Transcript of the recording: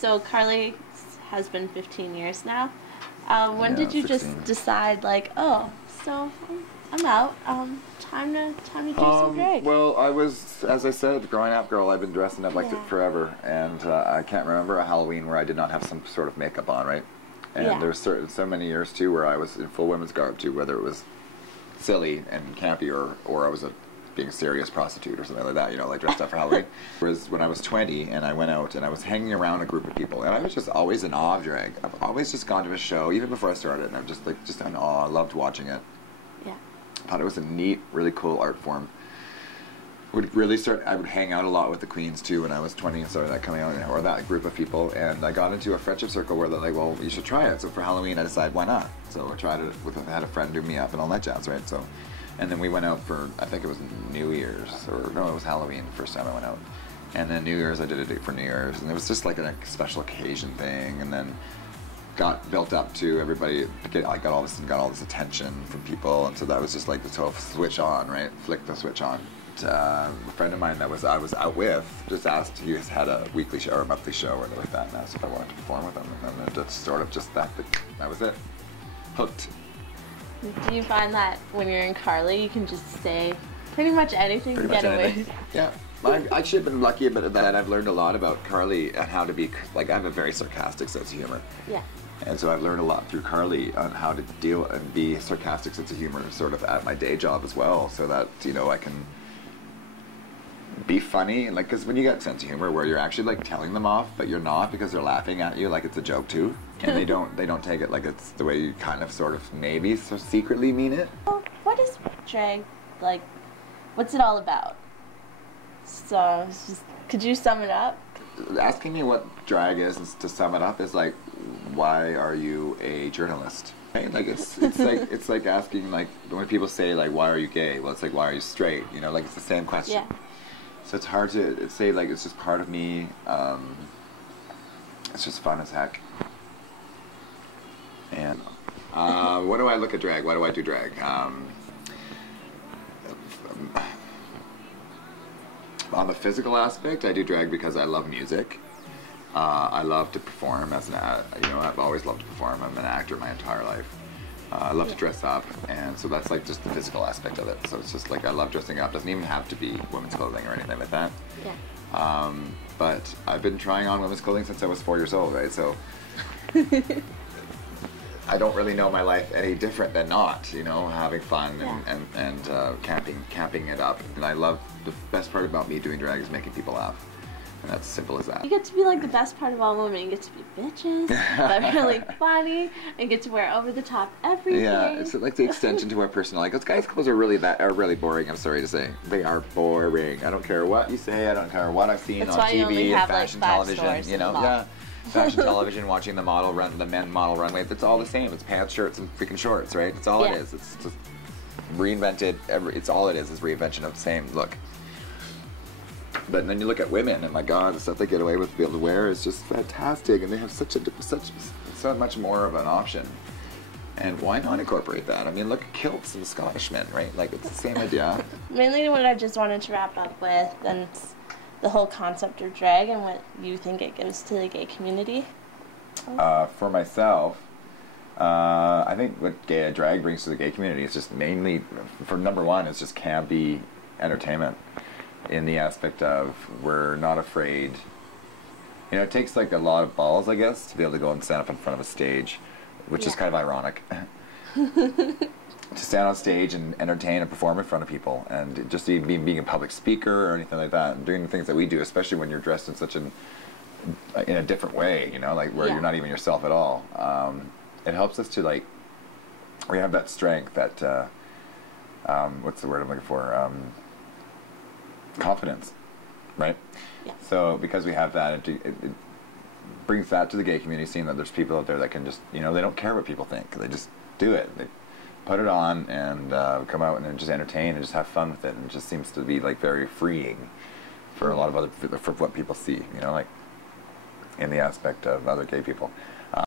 So Carly has been 15 years now. When Yeah, did you 16. just decide, like, oh, so I'm out. Time to do some drag? Well, I was, as I said, growing up girl. I've been dressing up like Yeah. it forever, and I can't remember a Halloween where I did not have some sort of makeup on, right? And Yeah. there's so many years too where I was in full women's garb too, whether it was silly and campy or I was being a serious prostitute or something like that, you know, like dressed up for Halloween. Whereas when I was 20 and I went out and I was hanging around a group of people, and I was just always in awe of drag. I've always just gone to a show, even before I started, and I'm just in awe. I loved watching it. Yeah. I thought it was a neat, really cool art form. I would hang out a lot with the queens too when I was 20 and started that coming out, or that group of people, and I got into a friendship circle where they're like, well, you should try it. So for Halloween I decided, why not? So I tried it I had a friend do me up and all that jazz, right? So, and then we went out for, I think it was New Year's, or no, it was Halloween the first time I went out. And then New Year's I did it for New Year's, and it was just like a special occasion thing, and then got built up to everybody. I got all this attention from people, and so that was just like the total switch on, right? Flick the switch on. A friend of mine I was out with just asked, he had a weekly show or a monthly show or like that, and asked if I wanted to perform with him, and then just sort of just that was it. Hooked. Do you find that when you're in Carly, you can just say pretty much anything to get away? Yeah. I actually have been lucky a bit of that, and I've learned a lot about Carly and how to be, like, I have a very sarcastic sense of humor. Yeah. And so I've learned a lot through Carly on how to deal and be a sarcastic sense of humor sort of at my day job as well, so that, you know, I can be funny, and like, because when you got sense of humor where you're actually like telling them off, but you're not, because they're laughing at you like it's a joke too, and they don't take it like it's the way you kind of sort of maybe so secretly mean it. Well, what is drag, like, what's it all about? So, it's just, could you sum it up? Asking me what drag is, to sum it up, is like, why are you a journalist? Right? Like it's like asking, like, when people say like, why are you gay? Well, it's like, why are you straight? You know, like, it's the same question. Yeah. So it's hard to say, like, it's just part of me. It's just fun as heck. And what do I look at drag? Why do I do drag? On the physical aspect, I do drag because I love music. I love to perform as I've always loved to perform. I'm an actor my entire life. I love to dress up, and so that's like just the physical aspect of it. So it's just like I love dressing up. Doesn't even have to be women's clothing or anything like that. Yeah. But I've been trying on women's clothing since I was 4 years old, right? So I don't really know my life any different than not, you know, having fun and camping it up. And I love, the best part about me doing drag is making people laugh. And that's simple as that. You get to be like the best part of all women. You get to be bitches, but really funny, and get to wear over the top everything. Yeah, it's like the extension to our personality. Because guys' clothes are really boring. I'm sorry to say, they are boring. I don't care what you say. I don't care what I've seen on TV and fashion television. You know, yeah, fashion television, watching the men model runway. It's all the same. It's pants, shirts, and freaking shorts, right? It's all it is. It's just reinvented. It's all it is reinvention of the same look. But then you look at women, and my God, the stuff they get away with to be able to wear is just fantastic, and they have so much more of an option. And why not incorporate that? I mean, look at kilts and Scottish men, right? Like, it's the same idea. Mainly what I just wanted to wrap up with, and the whole concept of drag and what you think it gives to the gay community. For myself, I think what drag brings to the gay community is just mainly, for number one, it's just campy entertainment. In the aspect of, we're not afraid. You know, it takes like a lot of balls, I guess, to be able to go and stand up in front of a stage, which is kind of ironic. To stand on stage and entertain and perform in front of people, and just being a public speaker or anything like that, and doing the things that we do, especially when you're dressed in in a different way, you know, like where you're not even yourself at all. It helps us to, like, we have that strength, that what's the word I'm looking for? Confidence, right? Yeah. So because we have that, it brings that to the gay community, seeing that there's people out there that can just, you know, they don't care what people think. They just do it. They put it on and come out and just entertain and just have fun with it. And it just seems to be like very freeing for a lot of for what people see, you know, like in the aspect of other gay people.